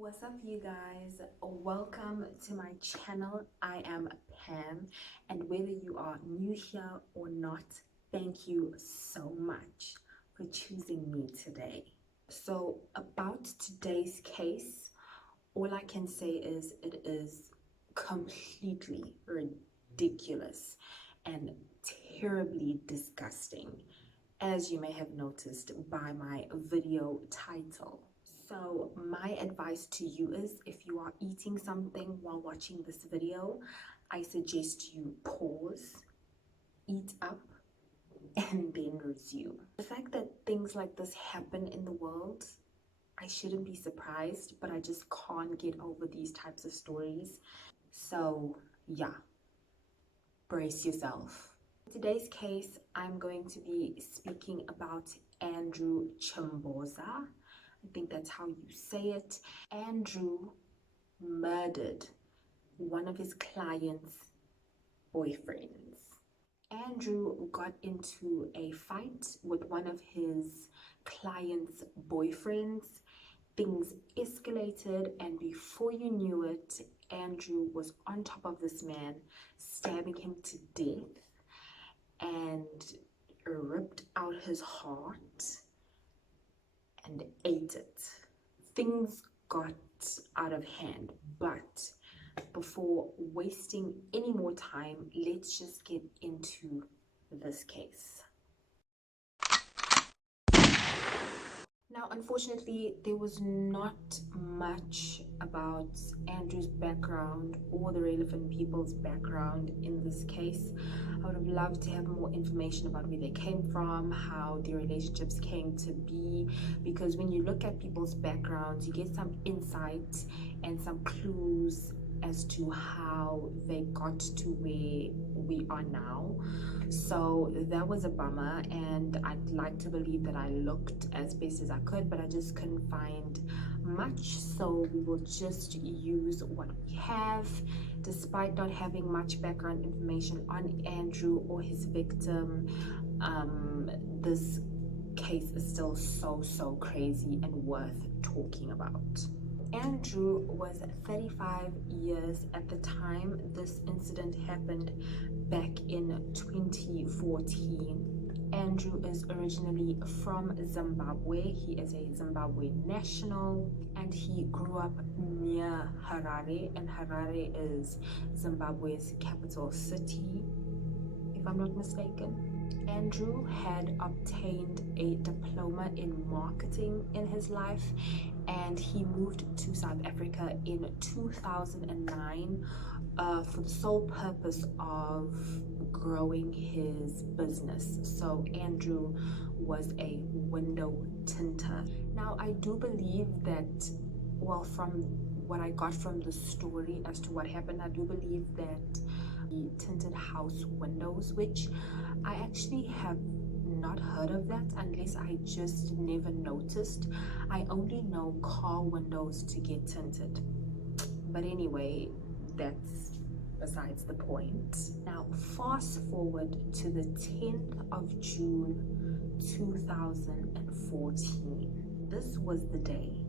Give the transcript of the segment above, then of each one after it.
What's up, you guys? Welcome to my channel. I am Pam, and whether you are new here or not, thank you so much for choosing me today. So about today's case, all I can say is it is completely ridiculous and terribly disgusting, as you may have noticed by my video title. So my advice to you is, if you are eating something while watching this video, I suggest you pause, eat up, and then resume. The fact that things like this happen in the world, I shouldn't be surprised, but I just can't get over these types of stories. So yeah, brace yourself. In today's case, I'm going to be speaking about Andrew Chimboza. I think that's how you say it. Andrew murdered one of his clients' boyfriends. Andrew got into a fight with one of his client's boyfriends. Things escalated, and before you knew it, Andrew was on top of this man, stabbing him to death and ripped out his heart and ate it. Things got out of hand, but before wasting any more time, let's just get into this case. Now, unfortunately, there was not much about Andrew's background or the relevant people's background in this case. I would have loved to have more information about where they came from, how their relationships came to be, because when you look at people's backgrounds, you get some insight and some clues as to how they got to where we are now. So that was a bummer, and I'd like to believe that I looked as best as I could, but I just couldn't find much. So we will just use what we have. Despite not having much background information on Andrew or his victim, this case is still so crazy and worth talking about. Andrew was 35 years at the time this incident happened back in 2014. Andrew is originally from Zimbabwe. He is a Zimbabwe national, and he grew up near Harare, and Harare is Zimbabwe's capital city, if I'm not mistaken. Andrew had obtained a diploma in marketing in his life, and he moved to South Africa in 2009 for the sole purpose of growing his business. So Andrew was a window tinter. Now, I do believe that, well, from what I got from the story as to what happened, I do believe that he tinted house windows, which I actually have not heard of that unless I just never noticed. I only know car windows to get tinted, but anyway, that's besides the point. Now, fast forward to the 10th of June 2014. This was the day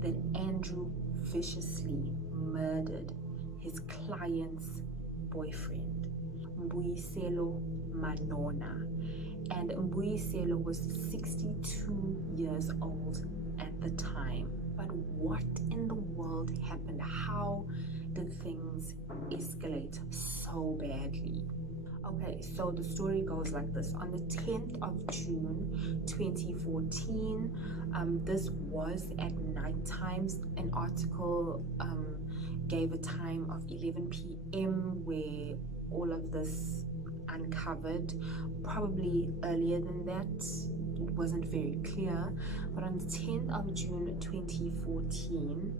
that Andrew viciously murdered his client's boyfriend, Mbuyiselo Manona. And Mbuyiselo was 62 years old at the time. But what in the world happened? How did things escalate so badly? Okay, so the story goes like this. On the 10th of June 2014, this was at night times. An article gave a time of 11 p.m. where all of this uncovered. Probably earlier than that, it wasn't very clear, but on the 10th of June 2014,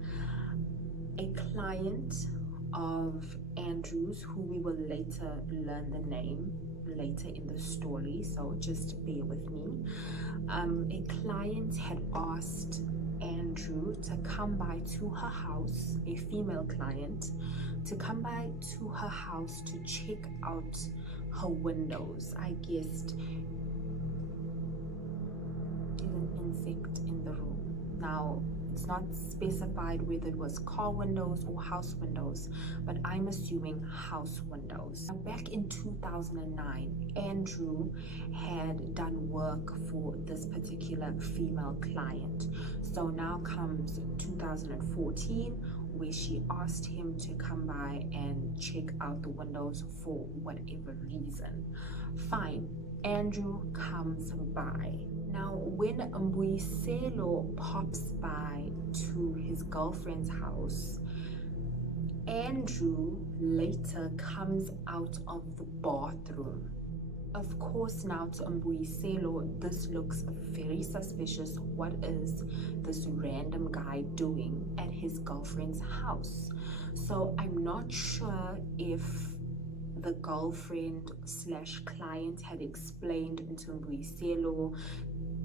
a client of Andrew's, who we will later learn the name later in the story, so just bear with me, a client had asked Andrew to come by to her house, a female client, to come by to her house to check out her windows. I guessed there's an insect in the room. Now, It's not specified whether it was car windows or house windows, but I'm assuming house windows. Now, back in 2009, Andrew had done work for this particular female client. So now comes 2014, where she asked him to come by and check out the windows for whatever reason. Fine, Andrew comes by. Now, when Mbuyiselo pops by to his girlfriend's house, Andrew later comes out of the bathroom. Of course, now to Mbuyiselo, this looks very suspicious. What is this random guy doing at his girlfriend's house? So I'm not sure if the girlfriend slash client had explained to Mbuyiselo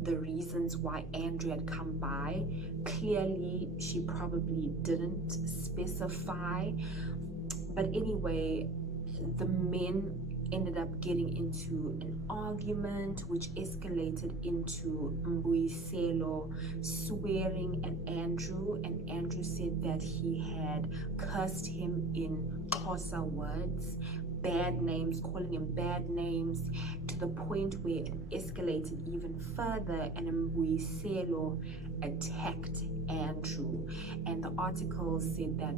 the reasons why Andrew had come by. Clearly, she probably didn't specify. But anyway, the men ended up getting into an argument, which escalated into Mbuyiselo swearing at Andrew, and Andrew said that he had cursed him in Xhosa words, bad names, calling him bad names, to the point where it escalated even further, and Mbuyiselo attacked Andrew. And the article said that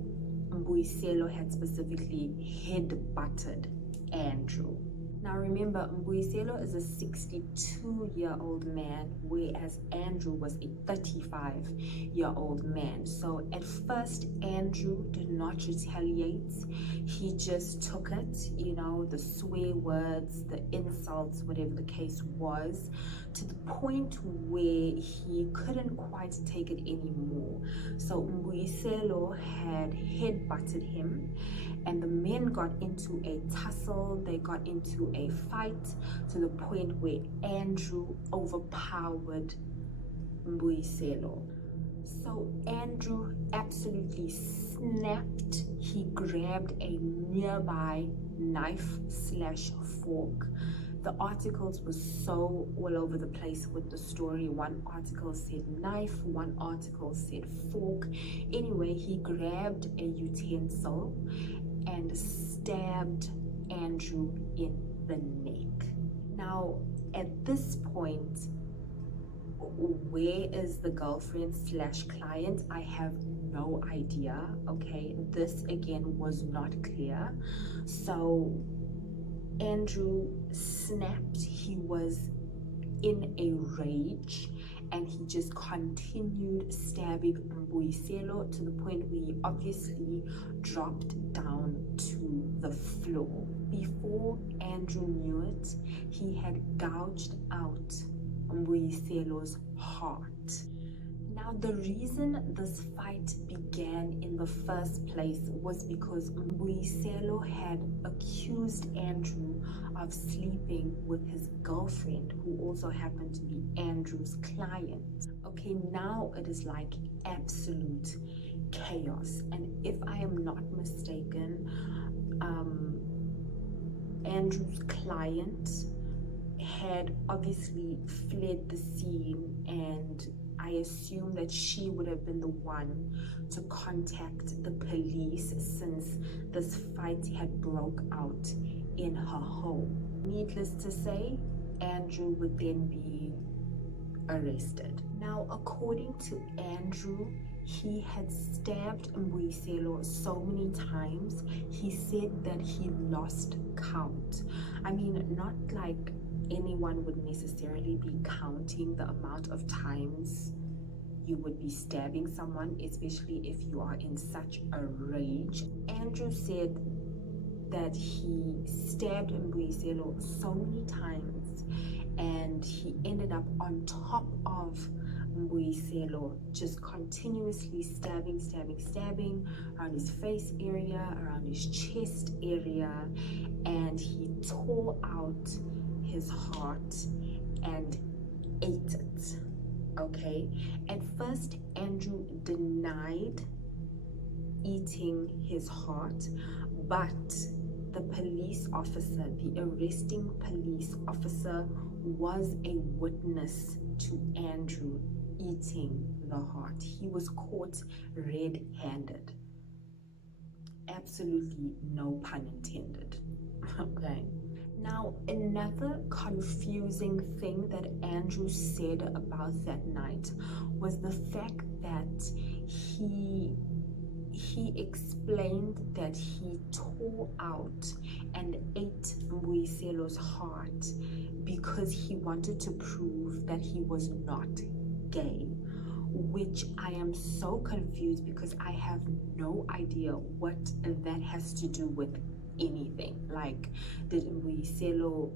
Mbuyiselo had specifically head-butted Andrew. Now remember, Mbuyiselo is a 62-year-old man, whereas Andrew was a 35-year-old man. So at first, Andrew did not retaliate. He just took it, you know, the swear words, the insults, whatever the case was, to the point where he couldn't quite take it anymore. So Mbuyiselo had head-butted him, and the men got into a tussle. They got into a fight to the point where Andrew overpowered Mbuyiselo. So Andrew absolutely snapped. He grabbed a nearby knife slash fork. The articles were so all over the place with the story. One article said knife, one article said fork. Anyway, he grabbed a utensil and stabbed Andrew in the neck. Now, at this point, where is the girlfriend slash client? I have no idea. Okay, this again was not clear. So Andrew snapped. He was in a rage, and he just continued stabbing Mbuyiselo to the point where he obviously dropped down to the floor. Before Andrew knew it, he had gouged out Mbuyiselo's heart. Now, the reason this fight began in the first place was because Mbuyiselo had accused Andrew of sleeping with his girlfriend, who also happened to be Andrew's client. Okay, now it is like absolute chaos. And if I am not mistaken, Andrew's client had obviously fled the scene, and I assume that she would have been the one to contact the police since this fight had broke out in her home. Needless to say, Andrew would then be arrested. Now, according to Andrew, he had stabbed Mbuyiselo so many times, he said that he lost count. I mean, not like anyone would necessarily be counting the amount of times you would be stabbing someone, especially if you are in such a rage. Andrew said that he stabbed Mbuyiselo so many times, and he ended up on top of Mbuyiselo, just continuously stabbing around his face area, around his chest area, and he tore out his heart and ate it. Okay, at first Andrew denied eating his heart, but the police officer, the arresting police officer, was a witness to Andrew eating the heart. He was caught red-handed. Absolutely no pun intended. Okay. Now, another confusing thing that Andrew said about that night was the fact that he explained that he tore out and ate Mbuiselo's heart because he wanted to prove that he was not gay, which I am so confused because I have no idea what that has to do with anything. Like, did Mbuiselo,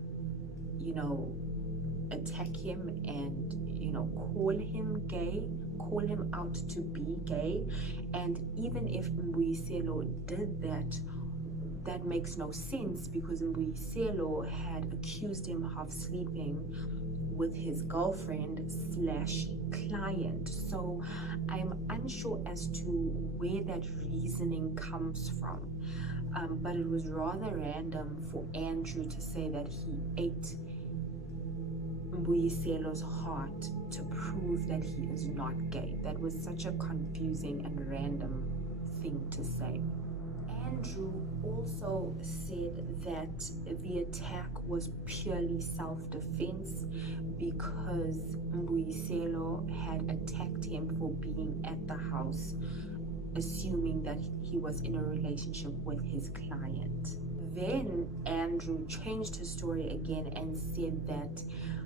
attack him and, call him gay, call him out to be gay? And even if Mbuiselo did that, that makes no sense because Mbuiselo had accused him of sleeping with his girlfriend slash client. So I'm unsure as to where that reasoning comes from. But it was rather random for Andrew to say that he ate Mbuiselo's heart to prove that he is not gay. That was such a confusing and random thing to say. Andrew also said that the attack was purely self-defense because Mbuiselo had attacked him for being at the house, assuming that he was in a relationship with his client. Then Andrew changed his story again and said that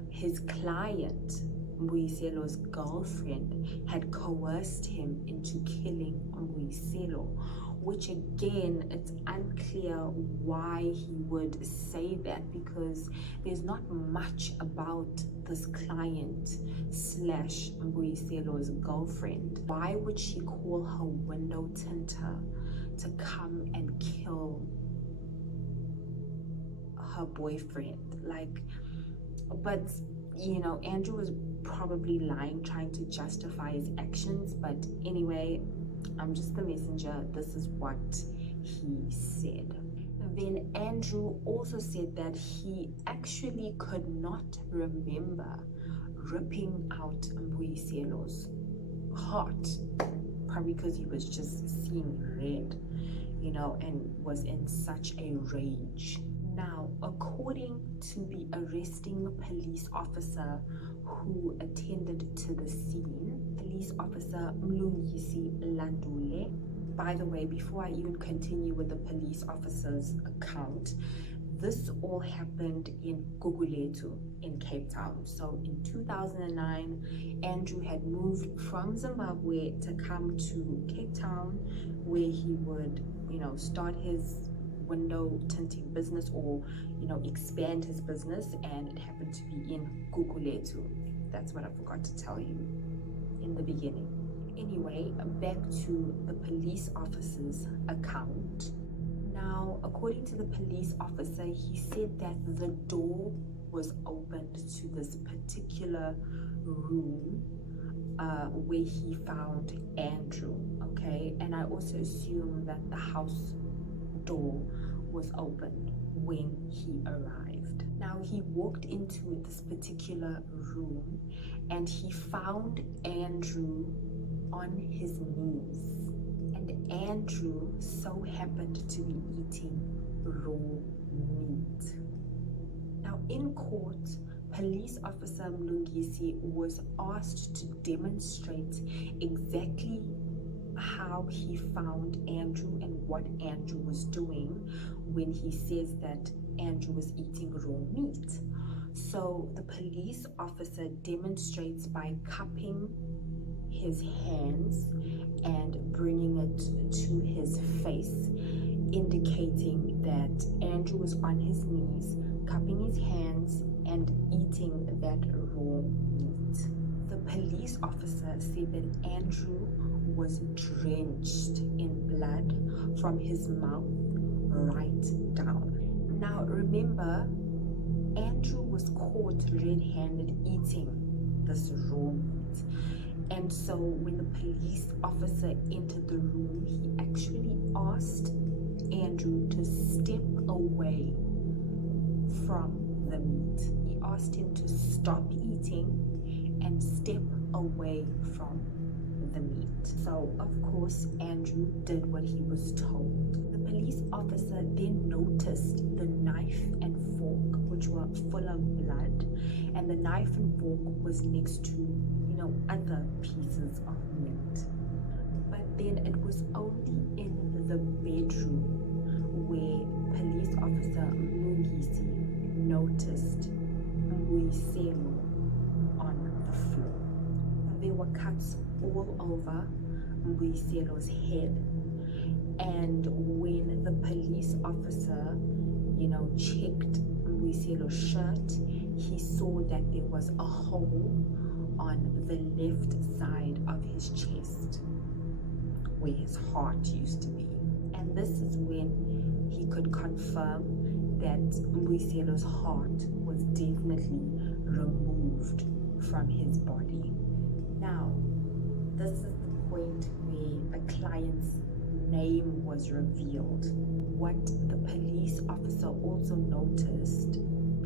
his client, Mbuiselo's girlfriend, had coerced him into killing Mbuiselo, which again, it's unclear why he would say that because there's not much about this client slash Mbuiselo's girlfriend. Why would she call her window tinter to come and kill her boyfriend? But Andrew was probably lying, trying to justify his actions. But anyway, I'm just the messenger. This is what he said. Then Andrew also said that he actually could not remember ripping out Mbuiselo's heart, probably because he was just seeing red, and was in such a rage. Now, according to the arresting police officer who attended to the scene, police officer Mlungisi Landule. By the way, before I even continue with the police officer's account, this all happened in Gugulethu in Cape Town. So in 2009, Andrew had moved from Zimbabwe to come to Cape Town, where he would, start his window tinting business or expand his business, and it happened to be in Gugulethu. That's what I forgot to tell you in the beginning. Anyway, back to the police officer's account. Now, according to the police officer, he said that the door was opened to this particular room where he found Andrew, okay? And I also assume that the house door was opened when he arrived. Now, he walked into this particular room and he found Andrew on his knees, and Andrew so happened to be eating raw meat. Now, in court, police officer Mlungisi was asked to demonstrate exactly how he found Andrew and what Andrew was doing when he says that Andrew was eating raw meat. So the police officer demonstrates by cupping his hands and bringing it to his face, indicating that Andrew was on his knees, cupping his hands and eating that raw meat. The police officer said that Andrew was drenched in blood from his mouth right down. Now remember, Andrew was caught red-handed eating this raw meat. And so when the police officer entered the room, he actually asked Andrew to step away from the meat. He asked him to stop eating and step away from the meat. So of course Andrew did what he was told. The police officer then noticed the knife and fork, which were full of blood, and the knife and fork was next to, other pieces of meat. But then it was only in the bedroom where police officer Mungisi noticed Mbuyiselo on the floor. There were cuts all over Mbuyiselo's head, and when the police officer, checked Mbuyiselo's shirt, he saw that there was a hole on the left side of his chest where his heart used to be. And this is when he could confirm that Mbuyiselo's heart was definitely removed from his body. Now, this is the point where the client's name was revealed. What the police officer also noticed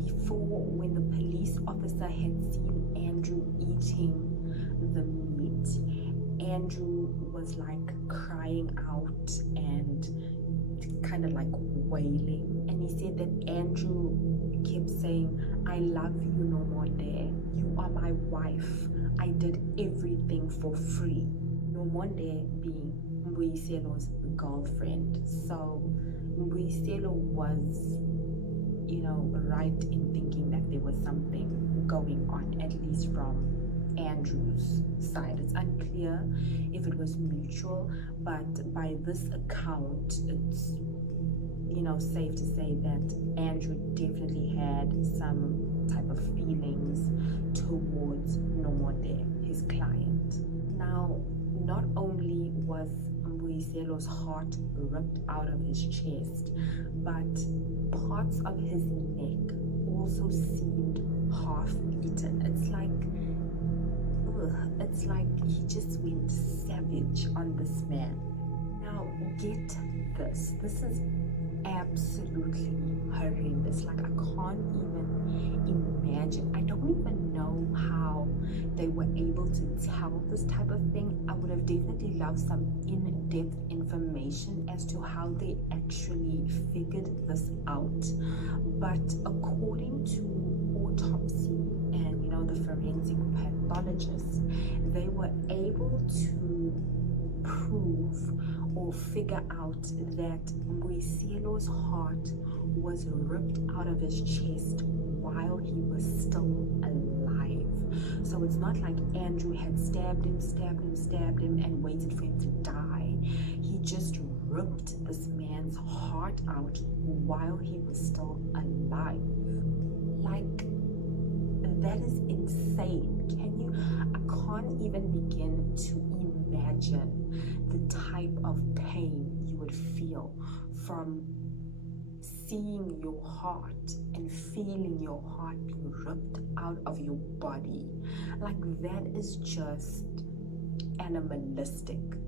before, when the police officer had seen Andrew eating the meat, Andrew was like crying out and kind of like wailing, and he said that Andrew kept saying, "I love you no more there. You are my wife. I did everything for free." Nomonde being Mbuyiselo's girlfriend. So Mbuyiselo was, right in thinking that there was something going on, at least from Andrew's side. It's unclear if it was mutual, but by this account, it's safe to say that Andrew definitely had some type of feelings towards Nomonde, his client. Now, not only was Mbuyiselo's heart ripped out of his chest, but parts of his neck also seemed half eaten. It's like he just went savage on this man. Now get this. This is absolutely horrendous. Like, I can't even imagine. I don't even know how they were able to tell this type of thing. I would have definitely loved some in-depth information as to how they actually figured this out. But according to autopsy and the forensic pathologist, they were able to prove or figure out that Mbuyiselo's heart was ripped out of his chest while he was still alive. So it's not like Andrew had stabbed him and waited for him to die. He just ripped this man's heart out while he was still alive. Like, that is insane. I can't even begin to imagine the type of pain you would feel from seeing your heart and feeling your heart being ripped out of your body. Like, that is just animalistic.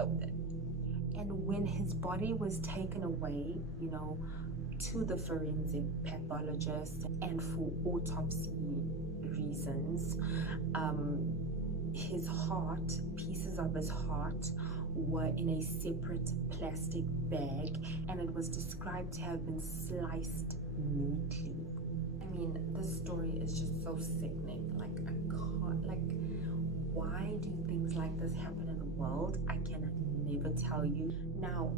And when his body was taken away, to the forensic pathologist and for autopsy reasons, his heart, pieces of his heart, were in a separate plastic bag, and it was described to have been sliced neatly. I mean, this story is just so sickening. Like, I can't, why do things like this happen in the world? I can never tell you. Now,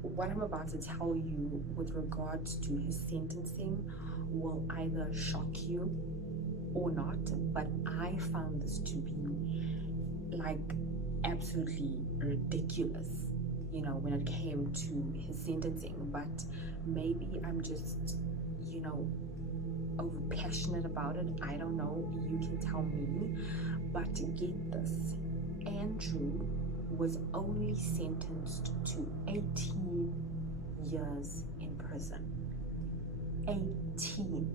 what I'm about to tell you with regards to his sentencing will either shock you or not, but I found this to be absolutely ridiculous, when it came to his sentencing. But maybe I'm just, over passionate about it. I don't know, you can tell me. But get this, Andrew was only sentenced to 18 years in prison. 18,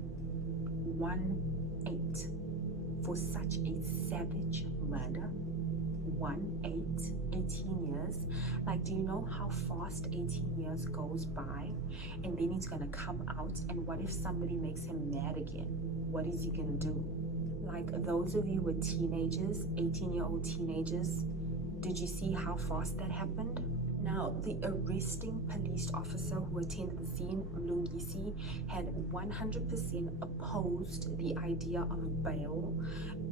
1-8, for such a savage murder. 18 years. Like, do you know how fast 18 years goes by? And then he's gonna come out, and what if somebody makes him mad again? What is he gonna do? Like those of you with teenagers, 18-year-old teenagers, did you see how fast that happened? Now, the arresting police officer who attended the scene, Mlungisi, had 100% opposed the idea of bail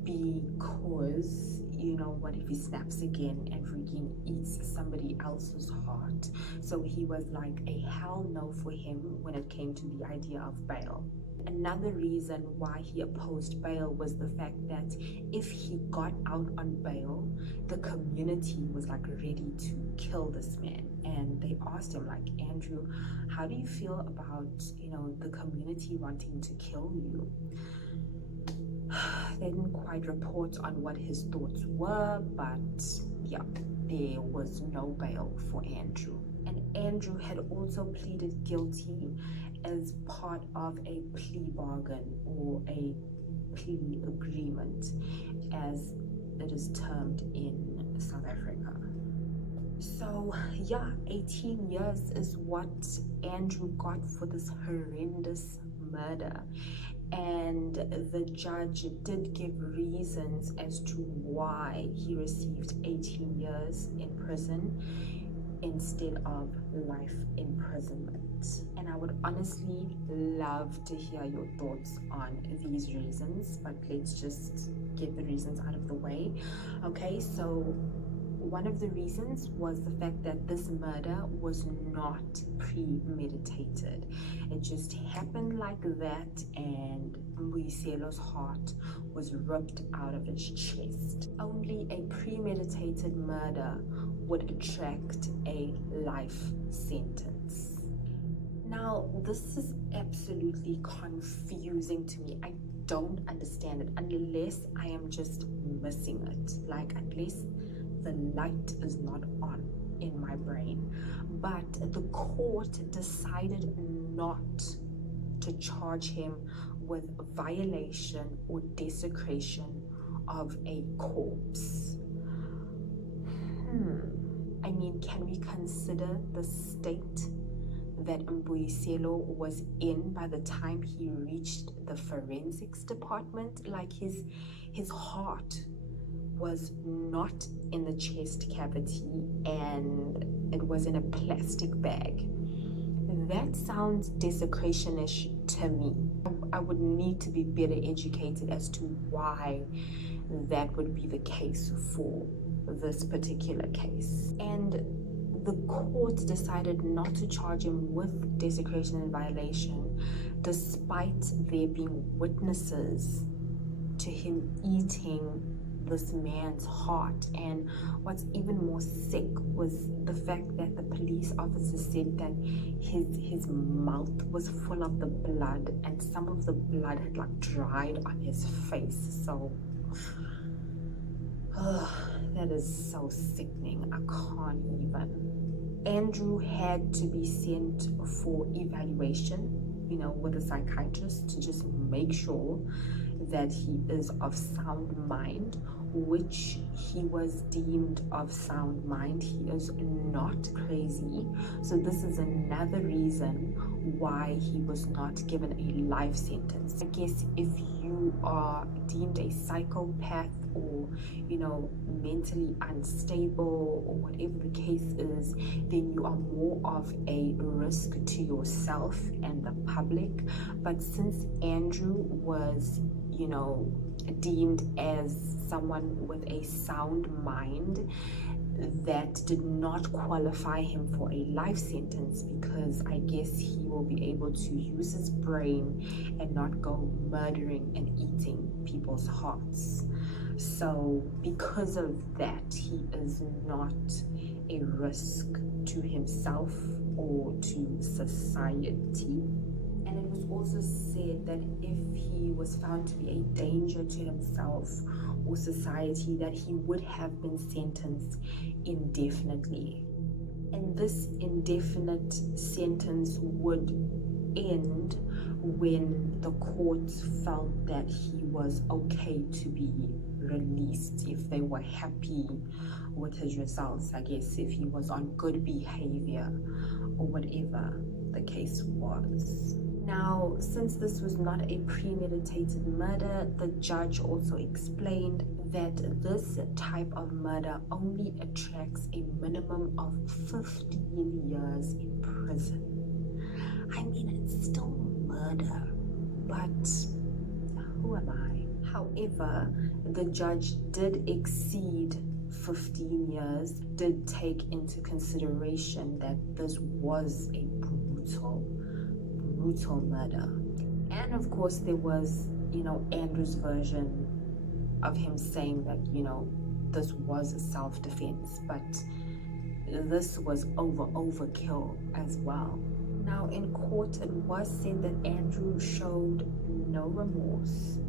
because, you know, what if he snaps again and freaking eats somebody else's heart? So he was like a hell no for him when it came to the idea of bail. Another reason why he opposed bail was the fact that if he got out on bail, the community was like ready to kill this man. And they asked him, like, Andrew, how do you feel about, you know, the community wanting to kill you? They didn't quite report on what his thoughts were, but yeah, there was no bail for Andrew. And Andrew had also pleaded guilty as part of a plea bargain or a plea agreement, as it is termed in South Africa. So yeah, 18 years is what Andrew got for this horrendous murder. And the judge did give reasons as to why he received 18 years in prison instead of life imprisonment. And I would honestly love to hear your thoughts on these reasons, but let's just get the reasons out of the way. Okay, so one of the reasons was the fact that this murder was not premeditated. It just happened like that, and Mbuyiselo's heart was ripped out of his chest. Only a premeditated murder would attract a life sentence. Now, this is absolutely confusing to me. I don't understand it unless I am just missing it. Like, unless the light is not on in my brain. But the court decided not to charge him with violation or desecration of a corpse. I mean, can we consider the state that Mbuyiselo was in by the time he reached the forensics department? Like his heart was not in the chest cavity and it was in a plastic bag. That sounds desecration-ish to me. I would need to be better educated as to why that would be the case for this particular case. And the court decided not to charge him with desecration and violation despite there being witnesses to him eating this man's heart. And what's even more sick was the fact that the police officer said that his mouth was full of the blood and some of the blood had like dried on his face. So that is so sickening. I can't even. Andrew had to be sent for evaluation, you know, with a psychiatrist to just make sure that he is of sound mind, which he was deemed of sound mind. He is not crazy. So this is another reason why he was not given a life sentence. I guess if you are deemed a psychopath or, you know, mentally unstable or whatever the case is, then you are more of a risk to yourself and the public. But since Andrew was, you know, deemed as someone with a sound mind, that did not qualify him for a life sentence, because I guess he will be able to use his brain and not go murdering and eating people's hearts. So because of that, he is not a risk to himself or to society. And it was also said that if he was found to be a danger to himself or society, that he would have been sentenced indefinitely. And this indefinite sentence would end when the court felt that he was okay to be released, if they were happy with his results. I guess if he was on good behavior or whatever the case was. Now, since this was not a premeditated murder, the judge also explained that this type of murder only attracts a minimum of 15 years in prison. I mean, it's still murder, but who am I? However, the judge did exceed 15 years, did take into consideration that this was a brutal murder. And of course, there was, Andrew's version of him saying that, this was self-defense, but this was overkill as well. Now, in court, it was said that Andrew showed no remorse.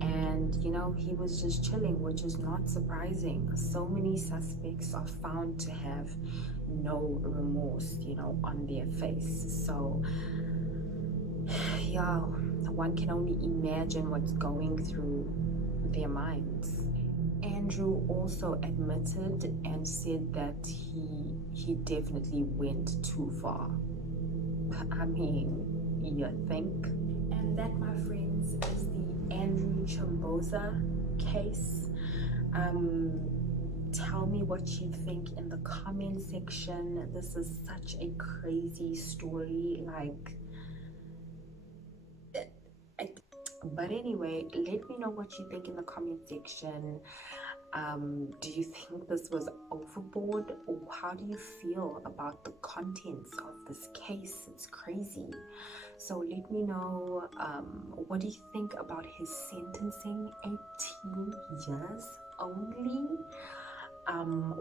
And, he was just chilling, which is not surprising. So many suspects are found to have no remorse, on their face. So, yeah, one can only imagine what's going through their minds. Andrew also admitted and said that he definitely went too far. I mean, you think? And that, my friends, is the Andrew Chombozza case. Tell me what you think in the comment section. This is such a crazy story, but anyway, let me know what you think in the comment section. Do you think this was overboard, or how do you feel about the contents of this case? It's crazy. So let me know, what do you think about his sentencing? 18 years only.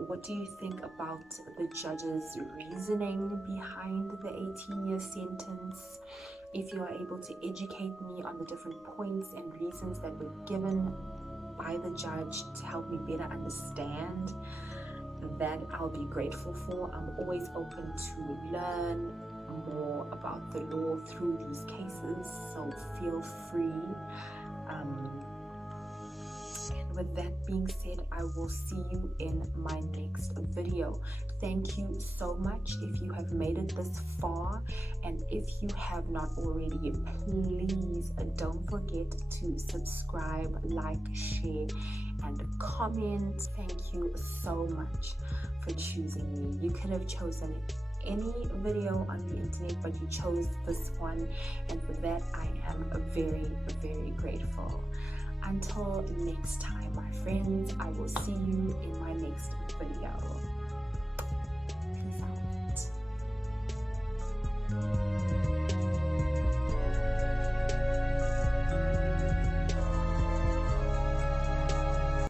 What do you think about the judge's reasoning behind the 18-year sentence? If you are able to educate me on the different points and reasons that were given by the judge to help me better understand, that I'll be grateful for. I'm always open to learn more about the law through these cases, so feel free. And with that being said, I will see you in my next video. Thank you so much if you have made it this far, and if you have not already, please don't forget to subscribe, like, share, and comment. Thank you so much for choosing me. You could have chosen any video on the internet, but you chose this one, and for that I am very, very grateful. Until next time, my friends, I will see you in my next video.